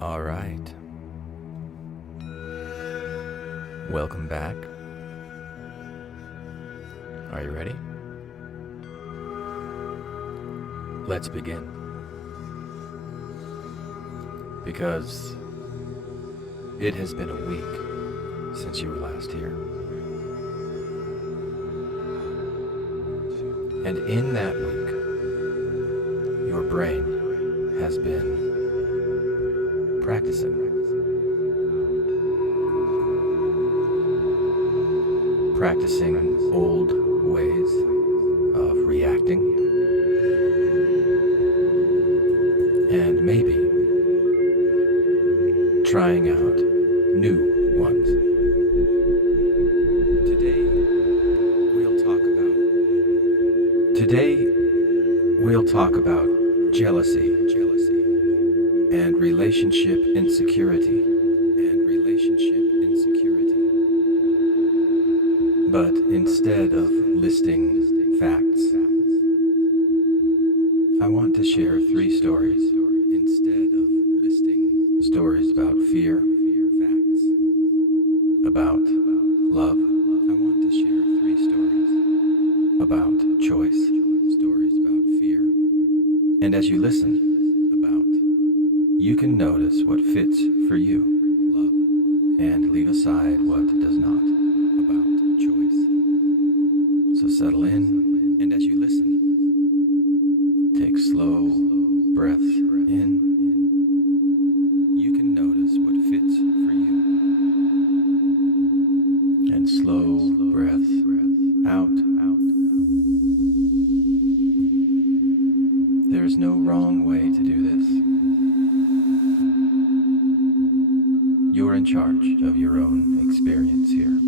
All right. Welcome back. Are you ready? Let's begin. Because it has been a week since you were last here. And in that week, your brain has been practicing old ways of reacting, and maybe trying out new ones. Today we'll talk about jealousy and relationship insecurity. But instead of listing facts, I want to share 3 stories. Stories about fear, about love. I want to share 3 stories about choice, and as you listen, you can notice what fits for you, and leave aside what does not. So settle in, and as you listen, take slow breaths in. You can notice what fits for you, and slow breaths out. There is no wrong way to do this. You're in charge of your own experience here.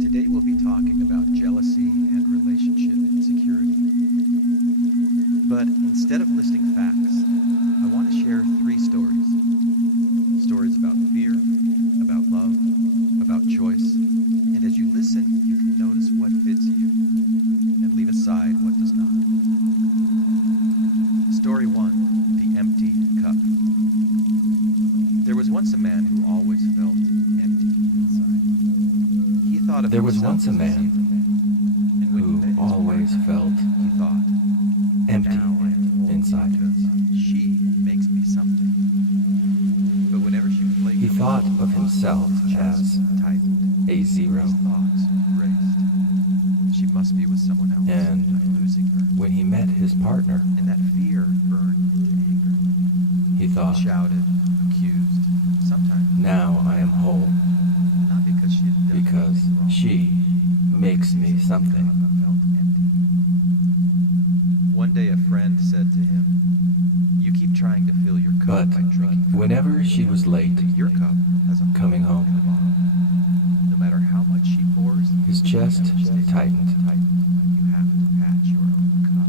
Today we'll be talking about jealousy and relationship insecurity. But instead of listing facts, I want to share 3 stories. Stories about fear, about love, about choice, and as you listen, you can notice what fits you and leave aside what does not. Story 1, the empty cup. There was once a man who always felt empty inside. He thought of There was himself once a as man and when he who met his always partner, felt he thought, empty now I am whole inside. because she makes me something. But whenever she played He thought of himself as tightened, a zero, his thoughts raced. She must be with someone else. and I'm losing her. when he met his partner, And that fear burned into anger. he thought, He shouted, accused, sometimes now I am whole not because she had done because anything wrong, she but makes because me his something. cup felt empty. One day a friend said to him, you keep trying to fill your cup But by drinking from whenever she was late your cup has a coming hole home, in the bottom. No matter how much she pours, his chest tightened. you have to patch your own cup.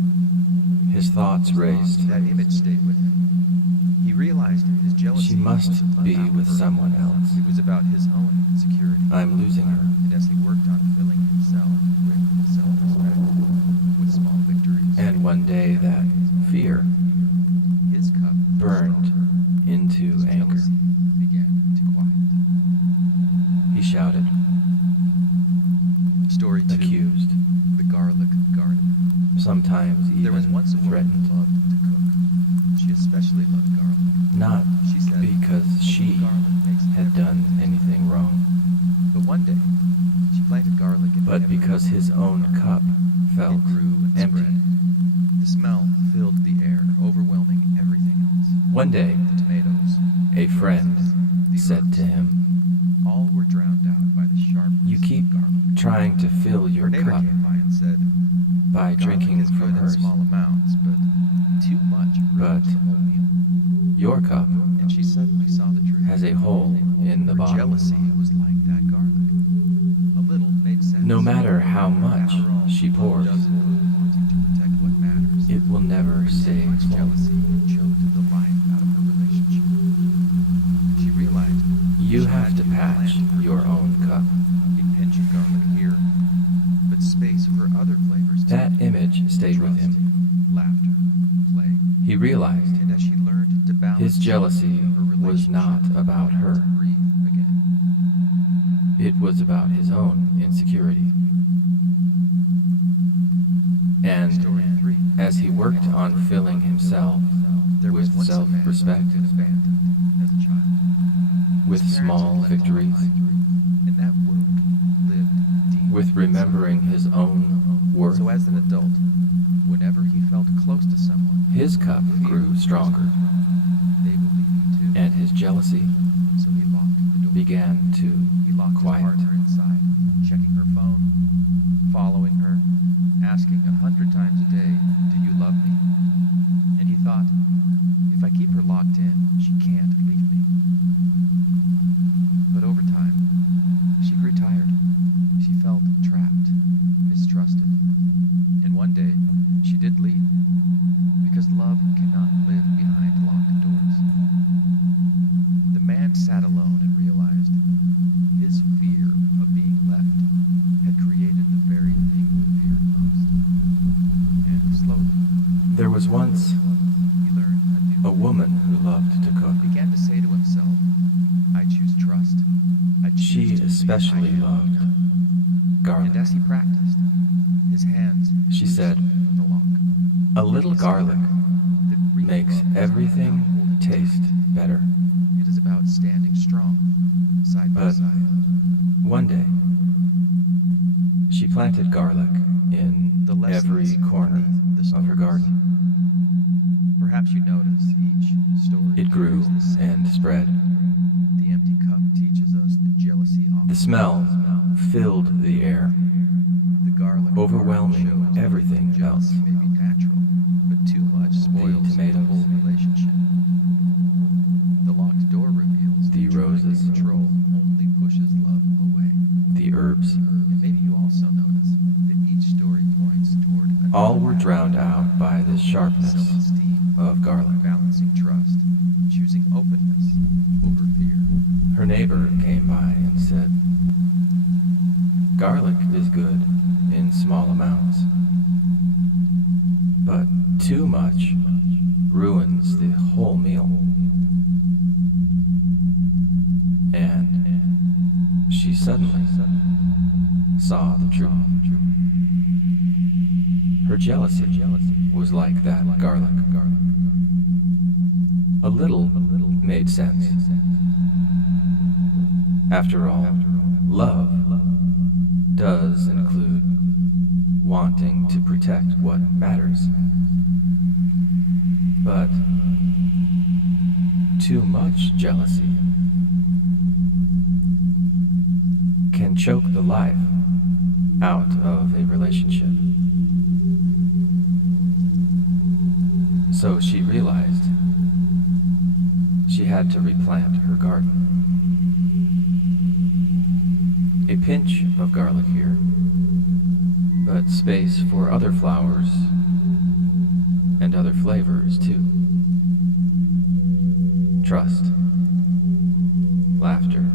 His thoughts raced. That image stayed with him. He realized his jealousy She must wasn't be about with her. someone else. It was about his own insecurity. I'm losing her. And as he worked on filling himself with self-respect, with small victories, And one day that fear his cup burned into his anger. jealousy began to quiet. He shouted, Story 2, accused, the garlic garden. sometimes There was even once a woman threatened. who loved to cook. She especially loved garlic. Not She said, because she garlic makes had done anything wrong, But one day, she planted garlic in but because his own cup felt it grew and empty. spread. The smell filled the air, overwhelming everything else. One day, The tomatoes, a friend the said herbs, to him, all were drowned out by the sharpness you keep of garlic. trying to fill Her your neighbor cup came by and said, by drinking garlic is from good in hers, small amounts, but too much ruins But the whole meal. your cup And she suddenly saw the truth. has a hole in the Her bottom. jealousy was like that garlic. A little made sense. No matter how much After all, she pours, does hold wanting to protect what matters. it will never stay Much full. jealousy choked the life out of her relationship. She realized You she have had to pass attach your own cup. A pinch of garlic here, but space for other flavors too. That image stayed with Trust, him. laughter, play. He realized And as she learned to balance his jealousy her was not relationship, about her. to breathe again. It was about his own insecurity. And Story 3. as he worked on filling himself There was with once a man self-respect, who was abandoned as a child. with His parents small had left him victories, behind, and that wound lived deep with remembering his own worth, So as an adult, whenever he felt close to someone, his cup grew stronger, they would leave you too. and his jealousy So he locked the door. began to He locked quiet. his partner inside, checking her phone, following her, asking 100 times a day, "Do you love me?" And he thought, if I keep her locked in, she can't leave me. But over time, she grew tired. She felt trapped, mistrusted. And one day, she did leave, because love cannot live behind locked doors. The man sat alone and realized his fear of being left had created the very thing he feared most. And slowly, There was once he learned a woman who loved to cook. He began to say to himself, I choose trust. I choose She to be especially I am. loved garlic. And as he practiced, his hands She said, loosened the lock. "A little garlic That real makes love is not everything about holding taste tight. better." It is about standing strong, side by But side. one day, she planted garlic in The lessons every corner beneath the of her stories. garden. Perhaps you notice each story It grew carries the same. and spread. The empty cup teaches us that jealousy often The smell filled the air, The garlic overwhelming shows that everything jealousy else. may be natural, but too much spoils the tomatoes. whole relationship. The locked door reveals The that trying to roses. control only pushes love away. The herbs, And maybe you also notice that each story points toward another all were path. drowned out by the sharpness Self-esteem, of garlic. balancing trust, choosing openness over fear. Her neighbor came by and said, "Garlic is good in small amounts, but too much ruins the whole meal." And she suddenly saw the truth. Her jealousy was like that garlic. A little made sense. After all, love does include wanting to protect what matters. But too much jealousy can choke the life out of a relationship. So she realized she had to replant her garden. A pinch of garlic here, but space for other flowers and other flavors too. Trust, laughter,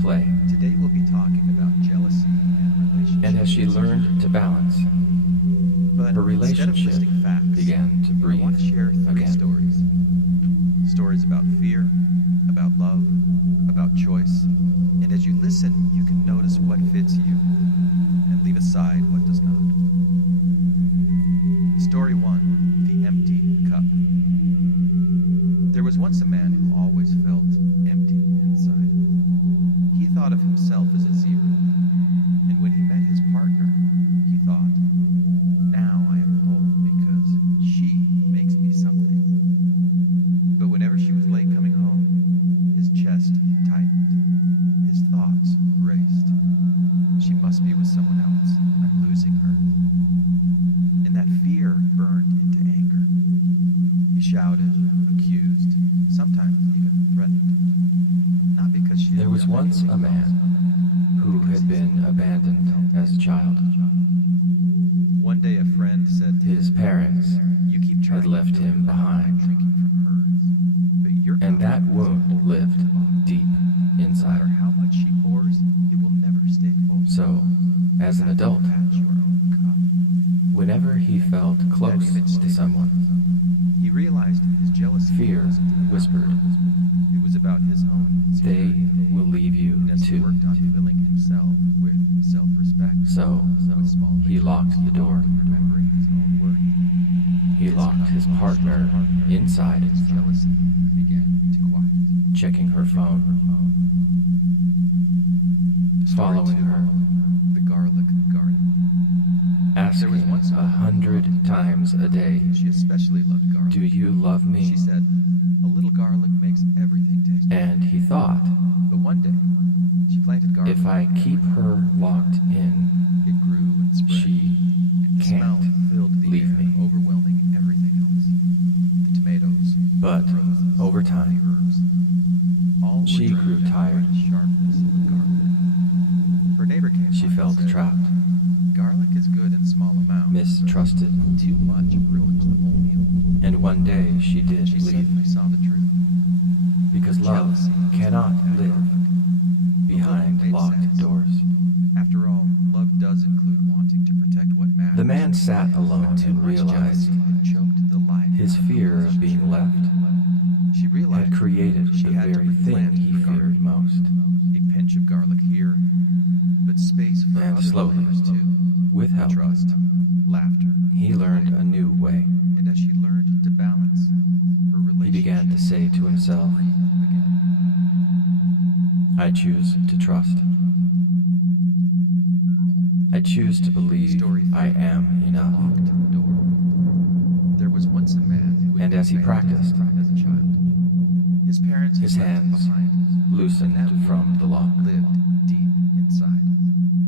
play. Today we'll be talking about jealousy and relationships. And as she learned to balance, But her instead of relationship listing facts, began to breathe I want to share 3 again. stories. Stories about fear, about love, about choice. And as you listen, you can notice what fits you and leave aside what does not. Story 1, The Empty Cup. There was once a man who always felt empty inside. He thought of himself as a zero. And when he met his partner, he thought, now I am whole because she makes me something. But whenever she was late coming home, his chest tightened. His thoughts raced. She must be with someone else. I'm losing her. And that fear burned into anger. He shouted, accused, sometimes even threatened. Not because she There had was done once anything a man who had been abandoned as a child. One day a friend said to His him, parents you keep trying had left to fill him your cup by behind, drinking from hers, but your and cup that is a wound whole lived empty bottle. deep So inside. matter how much she pours, it will never stay full. So, as an adult, Patch your own cup. whenever he felt close to someone, He realized his jealousy fear wasn't about whispered, others. It was about his own "They insecurity. will leave you And as he too." worked on filling himself with self-respect, So, with small he victories, locked the door. remembering his own worth, He locked his partner inside, his jealousy began to quiet. checking her phone, Story following 2, her, The Garlic Garden. asking There was once a 100 times a day, She especially loved garlic. "Do you love me?" She said, "A little garlic makes everything taste better." And he thought, But one day, she planted garlic. if I keep her locked in, It grew and spread. she The smell can't filled the leave air, me. overwhelming everything else. The tomatoes, But the roses, over time, the herbs, all were she grew drowned out by tired. the sharpness of garlic. Her neighbor came She by and felt said, trapped, "Garlic is good in small amounts. mistrusted, Too much ruins the whole meal." and one day she did She leave, suddenly saw the truth. because love Jealousy cannot had live garlic. behind Made locked sense. doors. After all, love does include wanting to protect what matters. The man sat alone But too and much realized jealousy had choked the life his out of fear of being left She realized had created she the had to very thing replant he her garden. feared most. A pinch of garlic here, but space for And other slowly, layers too. with help, Trust, laughter. he learned a new way. And as she learned to balance her He relationship, began to say to himself, breathe again. "I choose to trust. I choose to believe Story I 3, am The enough." Locked Door. There was once a man who had And been as he abandoned practiced, as a child. His parents his left him hands behind, loosened and that from the lock, lived deep inside.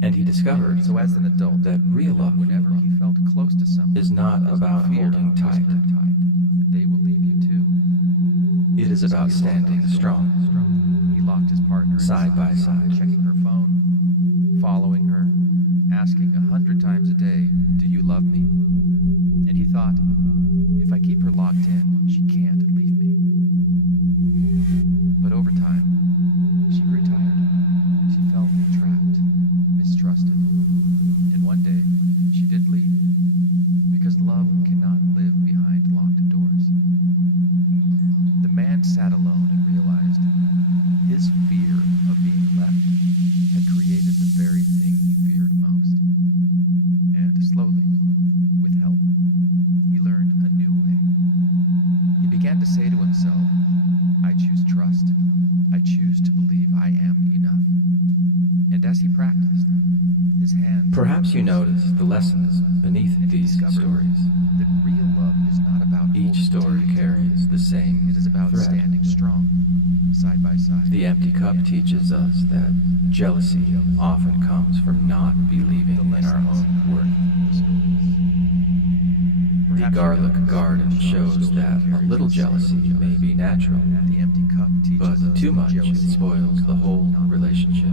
and he discovered So as an adult, that real love whenever he felt close to someone, is not about fear holding tight. whispered, "They will leave you too." It is about standing strong, He locked his partner side by inside, side. checking her phone, following her, asking 100 times a day, "Do you love me?" And he thought, if I keep her locked in, she can't leave me. But over time, she grew tired. She felt trapped, mistrusted. And one day, she did leave. Because love cannot live behind locked doors. The man sat alone and realized his fear of being left had created the very thing he feared most. And slowly, with help, he learned a new way. He began to say to himself, "I choose trust. I choose to believe I am enough." And as he practiced, his hands... Perhaps you notice the lessons beneath and he these discovered stories. that real love is not about Each holding story tight. carries the same It is about thread. standing strong, side by side. The empty cup teaches us that jealousy often comes from not believing in our own worth. The garlic garden shows that a little jealousy may be natural, The empty cup teaches but us too that much jealousy spoils the whole relationship.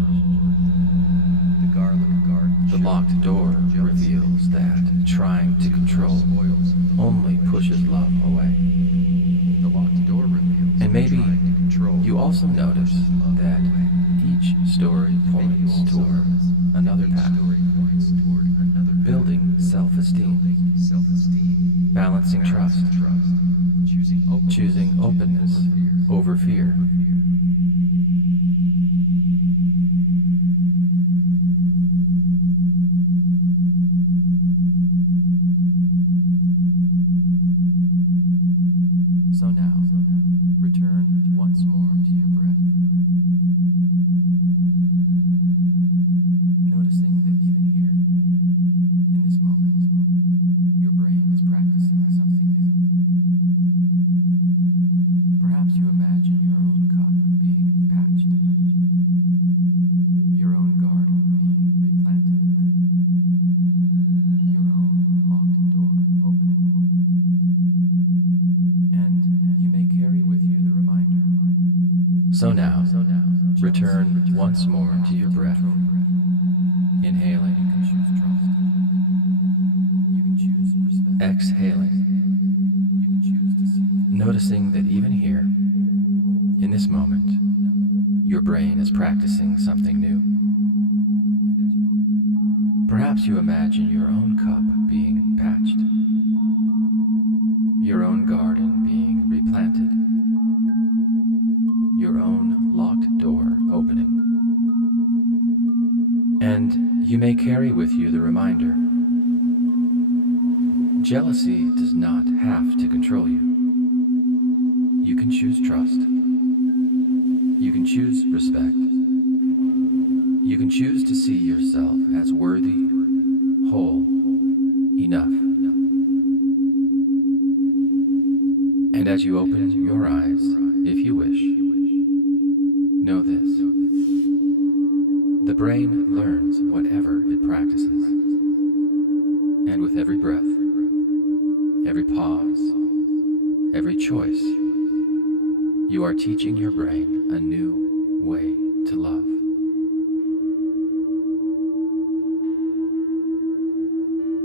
The garlic garden The locked door reveals that trying to control spoils only pushes love away. the locked door reveals. And maybe trying to control you also notice pushes love that away. each story Maybe you points also toward notice that another each path, story points toward another path. building self-esteem, Building self-esteem, balancing trust, choosing openness over fear. So now, return once more to your breath, noticing that even here, in this moment, your brain is practicing something new. Perhaps you imagine your own cup being patched, your own garden being replanted, your own locked door opening. And you may carry with you the reminder. So now, return once more to your breath. Inhaling, you can choose trust. You can choose respect. Exhaling, you can choose to see. Noticing that even here, in this moment, your brain brain is practicing something new. Perhaps you imagine your own cup being patched, your own garden being replanted, your own locked door opening. And you may carry with you the reminder: jealousy does not have to control you. You can choose trust. You can choose respect. You can choose to see yourself as worthy, whole, enough. And as you open your eyes, if you wish, know this: the brain learns whatever it practices. And with every breath, every pause, every choice, you are teaching your brain a new way to love.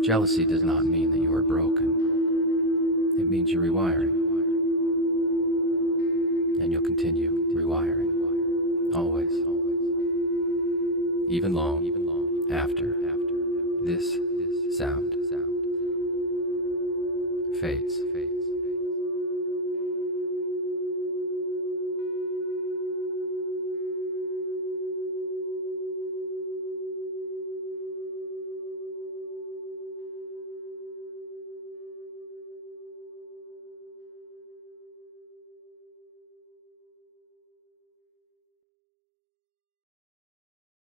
Jealousy does not mean that you are broken. It means you're rewiring. And you'll continue rewiring. Always. Even long after this sound fades.